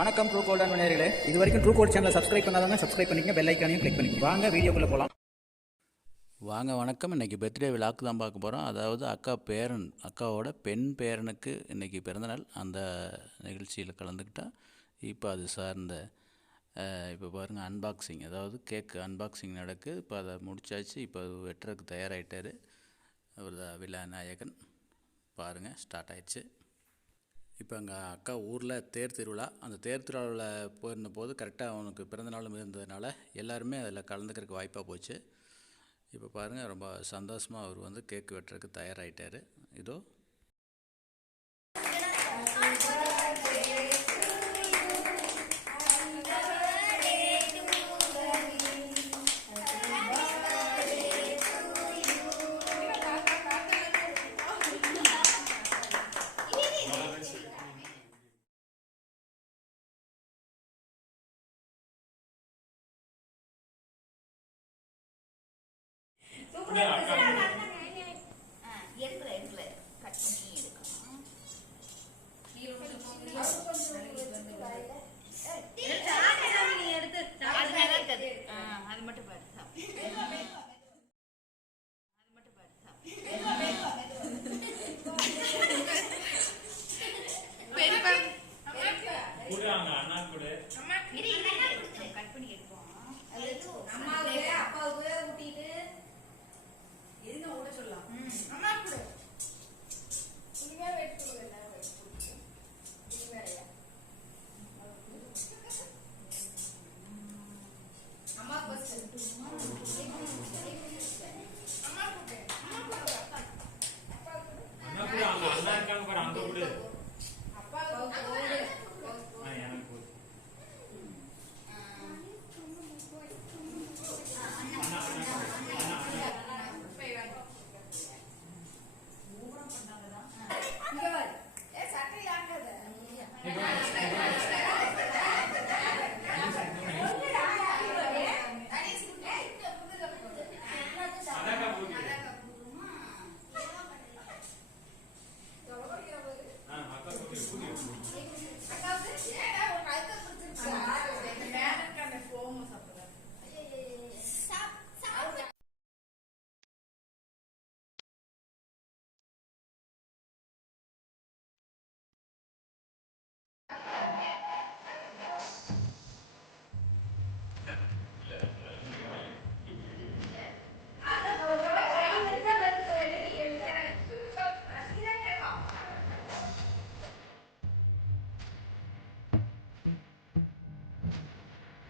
வணக்கம் true gold and நேயர்களே, இது வரைக்கும் ட்ரூ கோல்ட் சேனலை சப்ஸ்கிரைப் பண்ணாதவங்க சப்ஸ்கிரைப் பண்ணிக்கங்க, பெல் ஐக்கானையும் கிளிக் பண்ணிக்கங்க. வாங்க வீடியோக்குள்ளே போகலாம். வணக்கம். இன்றைக்கி பர்த்டே விழாக்கு தான் பார்க்க போகிறோம். அதாவது அக்காவோட பெண் பேரனுக்கு இன்றைக்கி பிறந்தநாள். அந்த நிகழ்ச்சியில் கலந்துக்கிட்டால் இப்போ அது சார்ந்த இப்போ பாருங்கள் அன்பாக்சிங், அதாவது கேக்கு அன்பாக்சிங் நடக்குது. இப்போ அதை முடிச்சாச்சு. இப்போ வெட்டுறதுக்கு தயாராகிட்டார். அவர் தான் விழா நாயகன். பாருங்கள், ஸ்டார்ட் ஆயிடுச்சு. இப்போ எங்கள் அக்கா ஊரில் தேர் திருவிழா. அந்த தேர் திருவிழாவில் போயிருந்த போது கரெக்டாக அவனுக்கு பிறந்தநாளும் இருந்ததுனால எல்லாருமே அதில் கலந்துக்கிறதுக்கு வாய்ப்பாக போச்சு. இப்போ பாருங்கள், ரொம்ப சந்தோஷமாக அவர் வந்து கேக்கு வெட்டுறதுக்கு தயாராகிட்டார். இதோ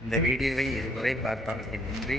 இந்த வீடியோவை இதுவரை பார்த்தால் நன்றி.